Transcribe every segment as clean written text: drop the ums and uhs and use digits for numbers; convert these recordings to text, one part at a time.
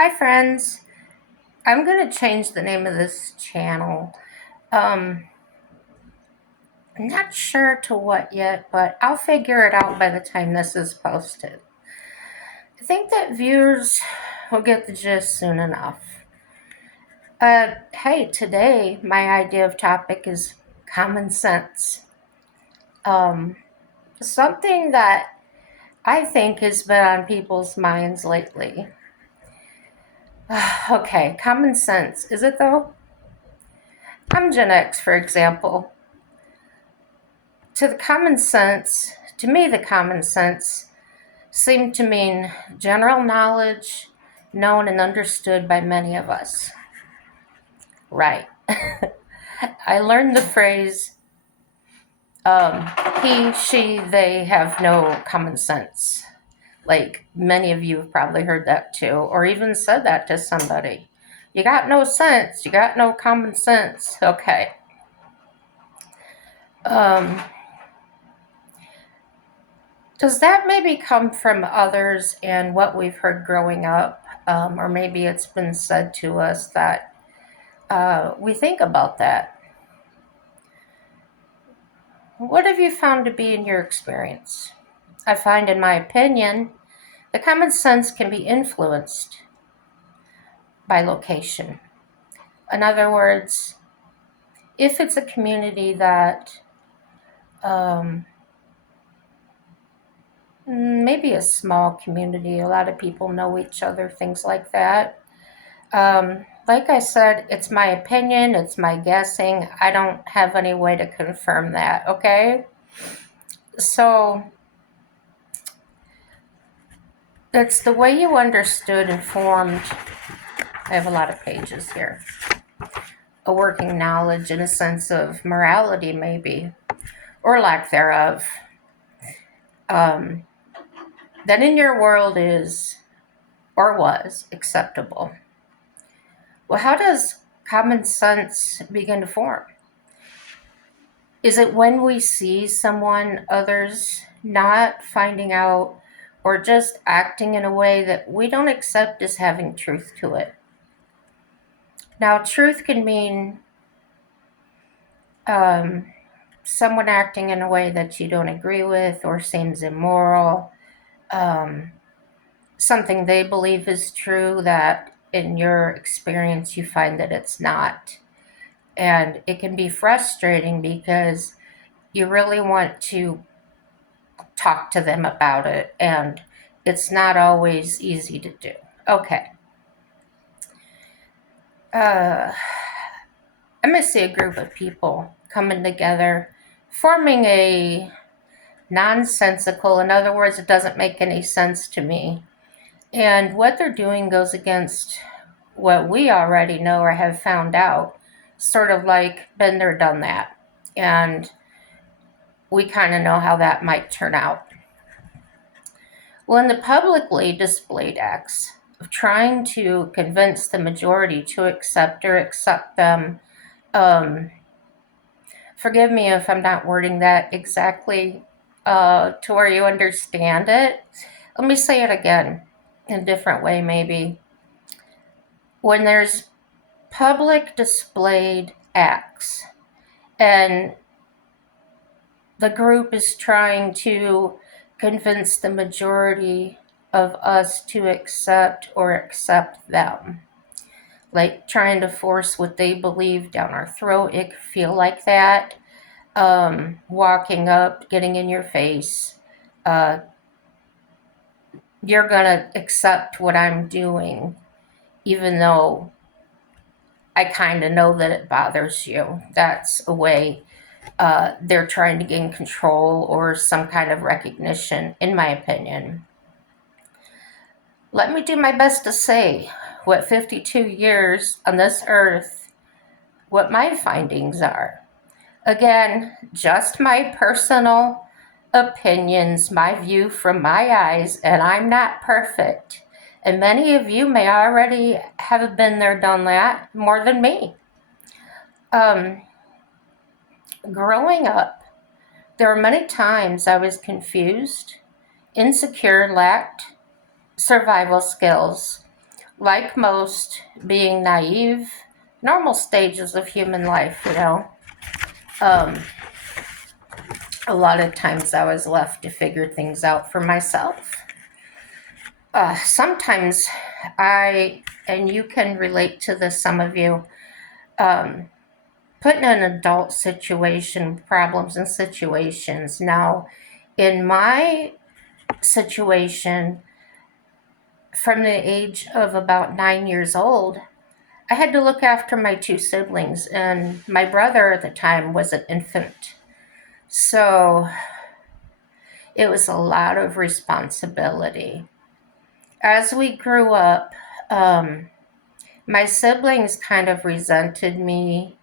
Hi, friends. I'm going to change the name of this channel. Um, I'm not sure to what yet, but I'll figure it out by the time this is posted. I think that viewers will get the gist soon enough. Hey, today my idea of topic is common sense. Um, Something that I think has been on people's minds lately. Okay, common sense. Is it though? I'm Gen X, for example. To me, the common sense seemed to mean general knowledge known and understood by many of us. Right. I learned the phrase, he, she, they have no common sense. Like many of you have probably heard that too, or even said that to somebody. You got no sense, you got no common sense. Okay. Um, Does that maybe come from others and what we've heard growing up? Or maybe it's been said to us that we think about that. What have you found to be in your experience? I find, in my opinion, the common sense can be influenced by location. In other words, if it's a community that um, maybe a small community, a lot of people know each other, things like that. Like I said, it's my opinion, it's my guessing. I don't have any way to confirm that, okay? So it's the way you understood and formed. I have a lot of pages here. A working knowledge and a sense of morality, maybe, or lack thereof. Um, that in your world is or was acceptable. Well, how does common sense begin to form? Is it when we see someone, others not finding out, or just acting in a way that we don't accept as having truth to it? Now, truth can mean um, someone acting in a way that you don't agree with or seems immoral, um, something they believe is true that in your experience you find that it's not. And it can be frustrating because you really want to talk to them about it, and it's not always easy to do. Okay. Uh, I may see a group of people coming together, forming a nonsensical, in other words, it doesn't make any sense to me. And what they're doing goes against what we already know or have found out, sort of like been there, done that. And we kind of know how that might turn out. Well, in the publicly displayed acts of trying to convince the majority to accept them, um, forgive me if I'm not wording that exactly to where you understand it. Let me say it again in a different way, maybe. When there's public displayed acts and the group is trying to convince the majority of us to accept them, like trying to force what they believe down our throat. It could feel like that. Walking up, getting in your face. Uh, you're gonna accept what I'm doing, even though I kind of know that it bothers you. That's a way they're trying to gain control or some kind of recognition, in my opinion. Let me do my best to say what 52 years on this earth, what my findings are. Again, just my personal opinions, my view from my eyes, and I'm not perfect. And many of you may already have been there, done that more than me. Um, Growing up, there were many times I was confused, insecure, lacked survival skills, like most, being naive, normal stages of human life, Um, a lot of times I was left to figure things out for myself. Sometimes and you can relate to this, some of you, um, put in an adult situation, problems and situations. Now, in my situation, from the age of about 9 years old, I had to look after my two siblings, and my brother at the time was an infant. So it was a lot of responsibility. As we grew up, um, my siblings kind of resented me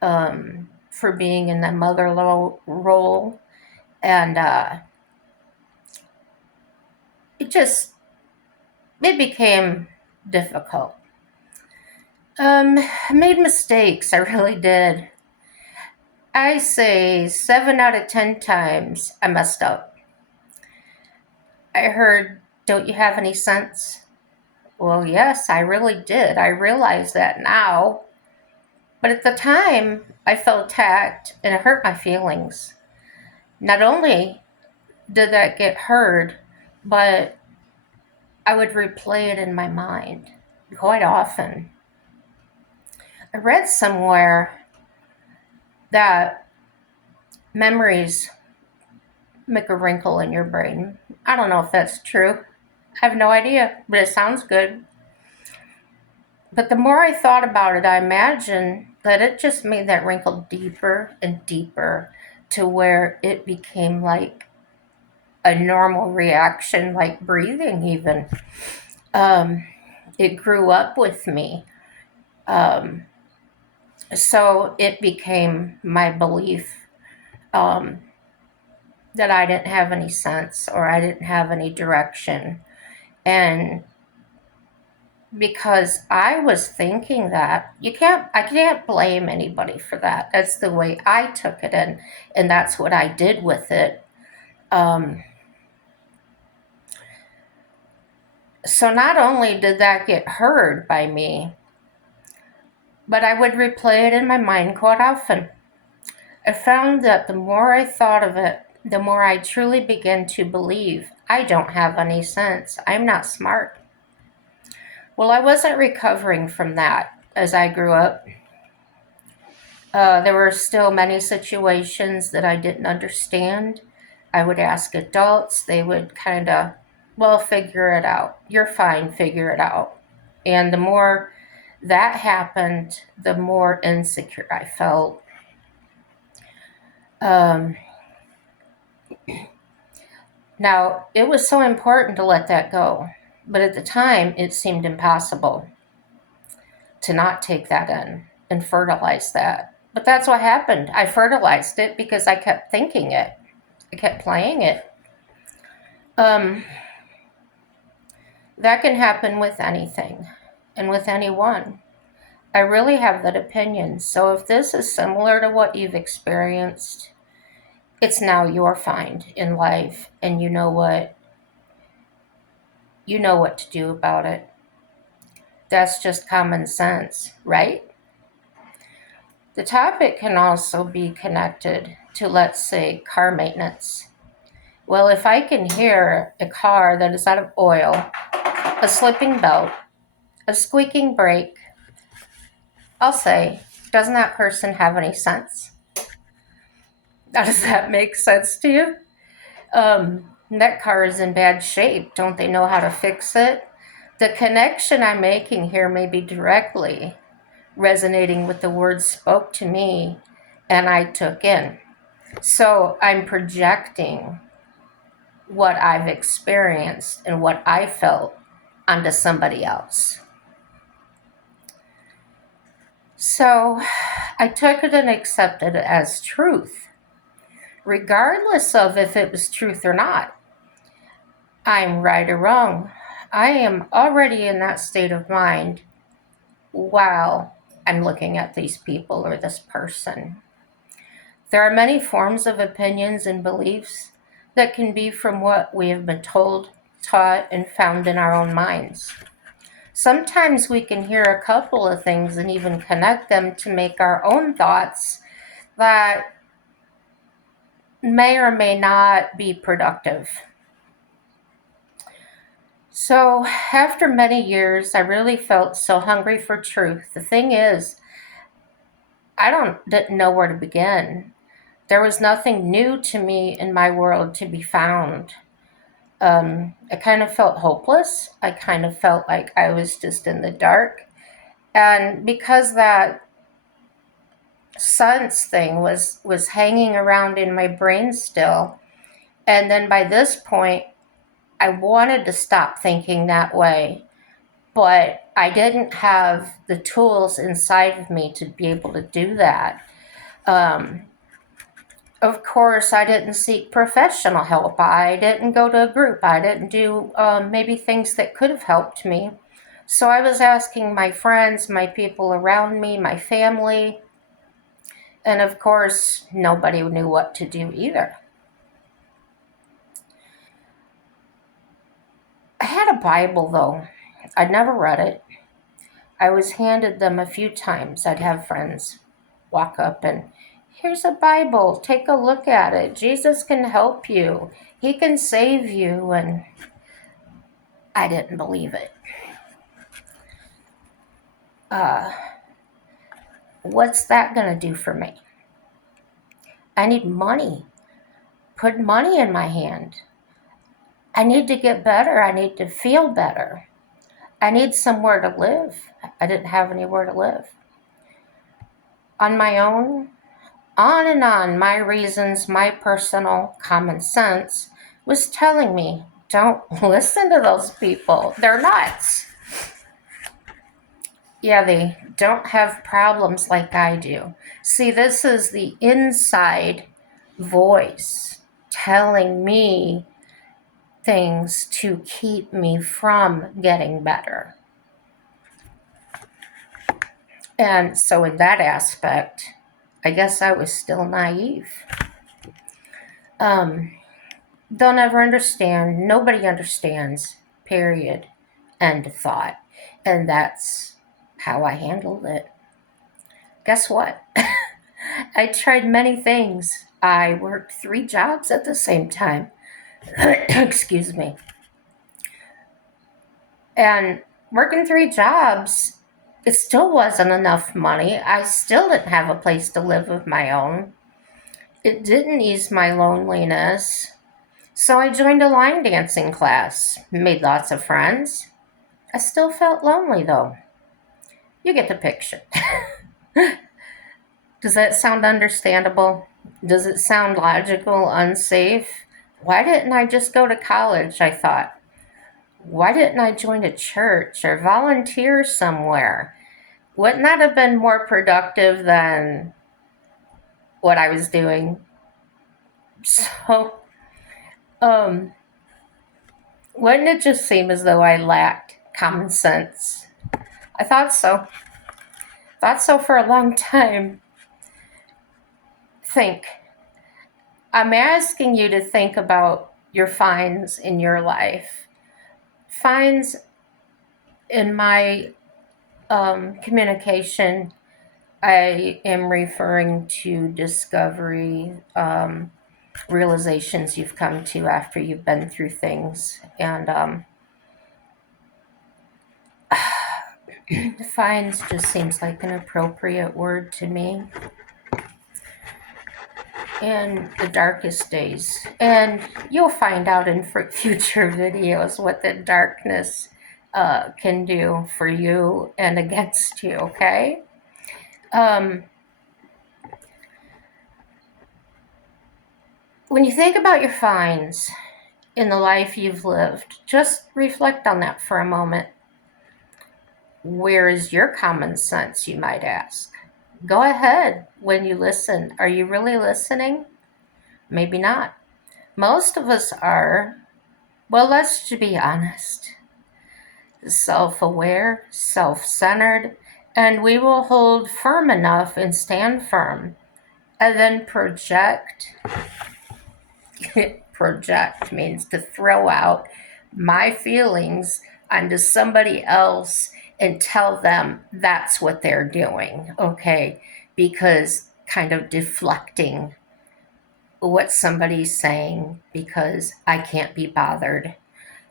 for being in the mother role, and it just it became difficult. I made mistakes, I really did. I say 7 out of 10 times I messed up. I heard, "Don't you have any sense?" Well, yes, I really did. I realize that now. But at the time, I felt attacked and it hurt my feelings. Not only did that get heard, but I would replay it in my mind quite often. I read somewhere that memories make a wrinkle in your brain. I don't know if that's true. I have no idea, but it sounds good. But the more I thought about it, I imagined that it just made that wrinkle deeper and deeper to where it became like a normal reaction, like breathing, even. Um, it grew up with me. Um, so it became my belief um, that I didn't have any sense or I didn't have any direction. And because I was thinking that, I can't blame anybody for that. That's the way I took it, and that's what I did with it. Um, so not only did that get heard by me, but I would replay it in my mind quite often. I found that the more I thought of it, the more I truly began to believe I don't have any sense. I'm not smart. Well, I wasn't recovering from that as I grew up. There were still many situations that I didn't understand. I would ask adults, they would kind of, well, figure it out. You're fine, figure it out. And the more that happened, the more insecure I felt. Um, Now, it was so important to let that go, but at the time, it seemed impossible to not take that in and fertilize that. But that's what happened. I fertilized it because I kept thinking it, I kept playing it. Um, that can happen with anything and with anyone. I really have that opinion. So if this is similar to what you've experienced, it's now your find in life, and you know what to do about it. That's just common sense, right? The topic can also be connected to, let's say, car maintenance. Well, if I can hear a car that is out of oil, a slipping belt, a squeaking brake, I'll say, doesn't that person have any sense? Now, does that make sense to you? That car is in bad shape. Don't they know how to fix it? The connection I'm making here may be directly resonating with the words spoke to me and I took in. So I'm projecting what I've experienced and what I felt onto somebody else. So I took it and accepted it as truth, regardless of if it was truth or not. I'm right or wrong. I am already in that state of mind while I'm looking at these people or this person. There are many forms of opinions and beliefs that can be from what we have been told, taught, and found in our own minds. Sometimes we can hear a couple of things and even connect them to make our own thoughts that may or may not be productive. So, after many years, I really felt so hungry for truth. The thing is, didn't know where to begin. There was nothing new to me in my world to be found. I kind of felt hopeless. I kind of felt like I was just in the dark. And because that sense thing was hanging around in my brain still, and then by this point, I wanted to stop thinking that way, but I didn't have the tools inside of me to be able to do that. Um, of course, I didn't seek professional help. I didn't go to a group. I didn't do maybe things that could have helped me. So I was asking my friends, my people around me, my family, and of course, nobody knew what to do either. I had a Bible though. I'd never read it. I was handed them a few times. I'd have friends walk up and, here's a Bible, take a look at it. Jesus can help you, He can save you. And I didn't believe it. Uh, what's that going to do for me? I need money. Put money in my hand. I need to get better. I need to feel better. I need somewhere to live. I didn't have anywhere to live. On my own, on and on, my reasons, my personal common sense was telling me, don't listen to those people. They're nuts. Yeah, they don't have problems like I do. See, this is the inside voice telling me things to keep me from getting better. And so, in that aspect, I guess I was still naive. Um, they'll never understand. Nobody understands, period. End of thought. And that's how I handled it. Guess what? I tried many things. I worked 3 jobs at the same time. Excuse me. And working 3 jobs, it still wasn't enough money. I still didn't have a place to live of my own. It didn't ease my loneliness. So I joined a line dancing class, made lots of friends. I still felt lonely though. You get the picture. Does that sound understandable? Does it sound logical, unsafe? Why didn't I just go to college? I thought. Why didn't I join a church or volunteer somewhere? Wouldn't that have been more productive than what I was doing? So, um, wouldn't it just seem as though I lacked common sense? I thought so. Thought so for a long time. Think. I'm asking you to think about your finds in your life. Finds in my communication, I am referring to discovery, realizations you've come to after you've been through things. And finds just seems like an appropriate word to me. In the darkest days. And you'll find out in future videos what the darkness can do for you and against you, okay? Um, when you think about your finds in the life you've lived, just reflect on that for a moment. Where is your common sense, you might ask? Go ahead when you listen. Are you really listening? Maybe not. Most of us are. Well, let's just be honest. Self aware, self centered, and we will hold firm enough and stand firm and then project. Project means to throw out my feelings onto somebody else and tell them that's what they're doing, okay? Because kind of deflecting what somebody's saying because I can't be bothered.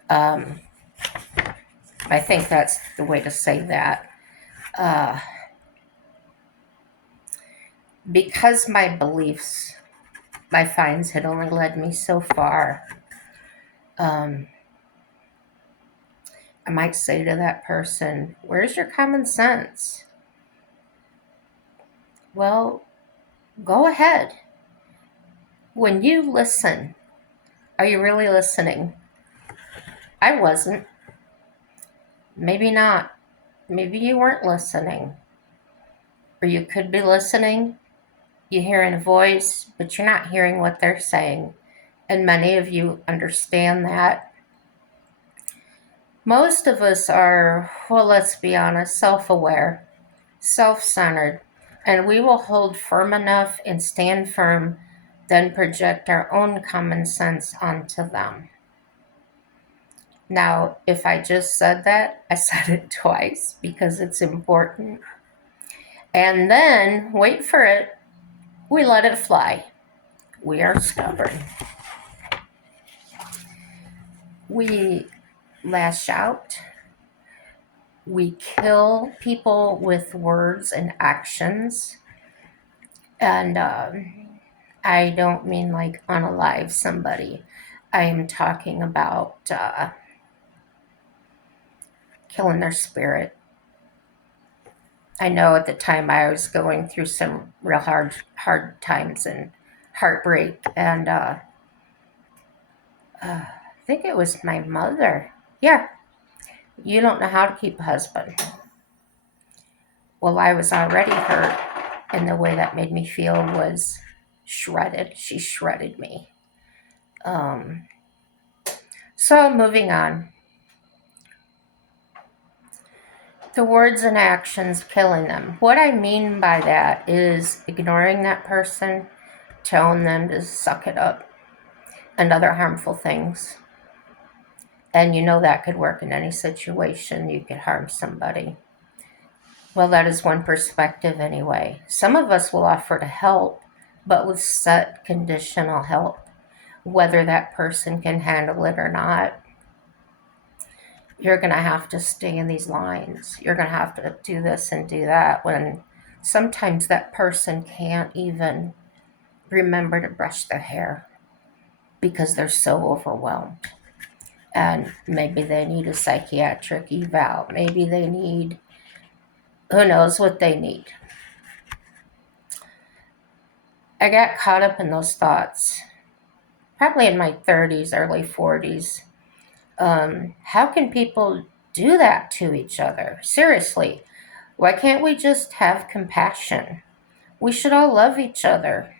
Um, I think that's the way to say that. Uh, because my beliefs, my finds had only led me so far, um, I might say to that person, "Where's your common sense?" Well, go ahead. When you listen, are you really listening? I wasn't. Maybe not. Maybe you weren't listening. Or you could be listening. You're hearing a voice, but you're not hearing what they're saying. And many of you understand that. Most of us are, well, let's be honest, self aware, self centered, and we will hold firm enough and stand firm, then project our own common sense onto them. Now, if I just said that, I said it twice because it's important. And then, wait for it, we let it fly. We are stubborn. We lash out. We kill people with words and actions. And I don't mean like unalive somebody. I am talking about killing their spirit. I know at the time I was going through some real hard times and heartbreak, and I think it was my mother. Yeah, you don't know how to keep a husband. Well, I was already hurt, and the way that made me feel was shredded. She shredded me. Um, so moving on. The words and actions killing them. What I mean by that is ignoring that person, telling them to suck it up, and other harmful things. And you know that could work in any situation. You could harm somebody. Well, that is one perspective anyway. Some of us will offer to help, but with set conditional help, whether that person can handle it or not. You're going to have to stay in these lines. You're going to have to do this and do that when sometimes that person can't even remember to brush their hair because they're so overwhelmed. And maybe they need a psychiatric eval. Maybe they need, who knows what they need. I got caught up in those thoughts, probably in my 30s, early 40s. How can people do that to each other? Seriously, why can't we just have compassion? We should all love each other.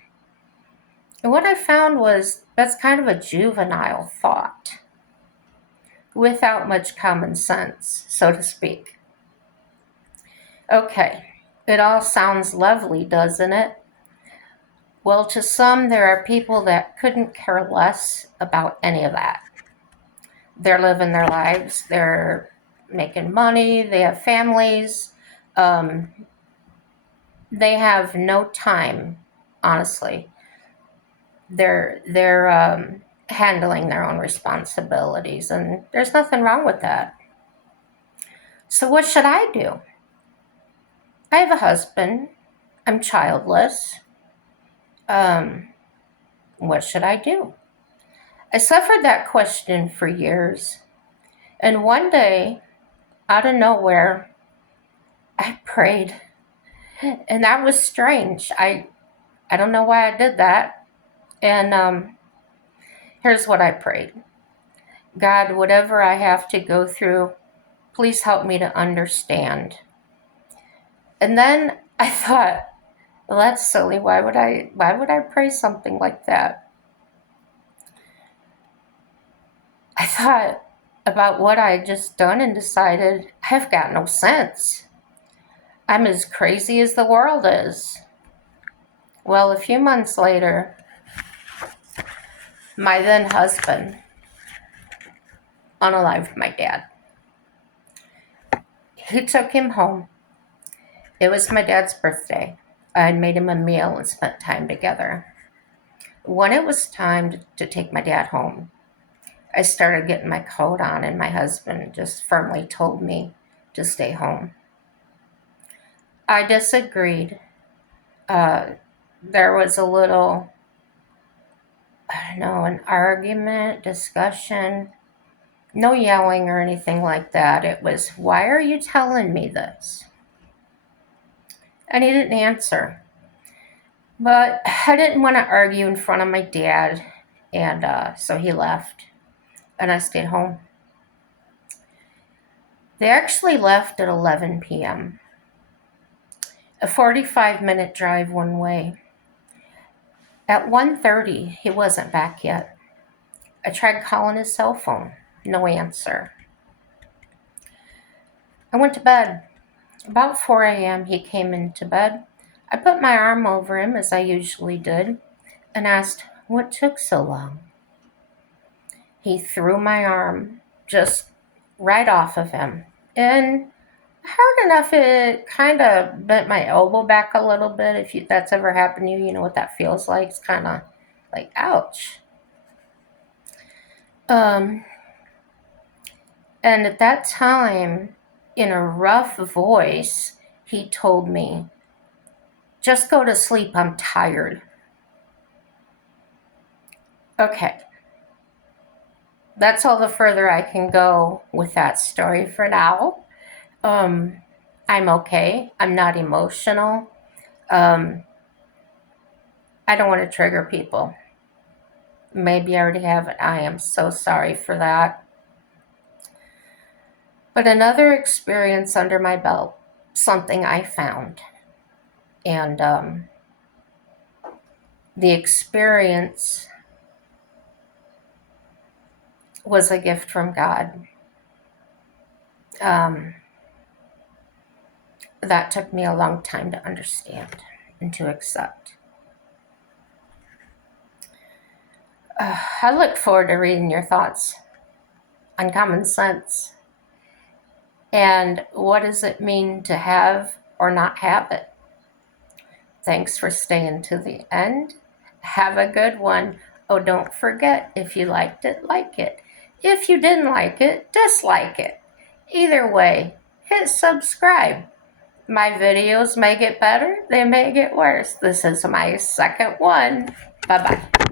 And what I found was that's kind of a juvenile thought without much common sense, so to speak. Okay, it all sounds lovely, doesn't it? Well, to some, there are people that couldn't care less about any of that. They're living their lives, they're making money, they have families, um, they have no time, honestly. They're handling their own responsibilities, and there's nothing wrong with that. So, what should I do? I have a husband, I'm childless. Um, what should I do? I suffered that question for years. And one day, out of nowhere, I prayed. And that was strange. I don't know why I did that. And here's what I prayed: God, whatever I have to go through, please help me to understand. And then I thought, well, that's silly. Why would I pray something like that? I thought about what I had just done and decided I've got no sense. I'm as crazy as the world is. Well, a few months later, my then husband unalived my dad. He took him home. It was my dad's birthday. I made him a meal and spent time together. When it was time to take my dad home, I started getting my coat on, and my husband just firmly told me to stay home. I disagreed. Uh, there was a little, I don't know, an argument, discussion, no yelling or anything like that. It was, why are you telling me this? And he didn't answer. But I didn't want to argue in front of my dad, and so he left, and I stayed home. They actually left at 11 p.m., a 45-minute drive one way. At 1:30, he wasn't back yet. I tried calling his cell phone, no answer. I went to bed. About 4 a.m., he came into bed. I put my arm over him, as I usually did, and asked, what took so long? He threw my arm just right off of him, and hard enough it kind of bent my elbow back a little bit. If that's ever happened to you, you know what that feels like. It's kind of like, ouch. And at that time, in a rough voice, he told me, just go to sleep, I'm tired. Okay. That's all the further I can go with that story for now. I'm okay. I'm not emotional. I don't want to trigger people. Maybe I already have it. I am so sorry for that. But another experience under my belt, something I found. And the experience was a gift from God. That took me a long time to understand and to accept. I look forward to reading your thoughts on common sense. And what does it mean to have or not have it? Thanks for staying to the end. Have a good one. Oh, don't forget, if you liked it, like it. If you didn't like it, dislike it. Either way, hit subscribe. My videos may get better, they may get worse. This is my second one. Bye-bye.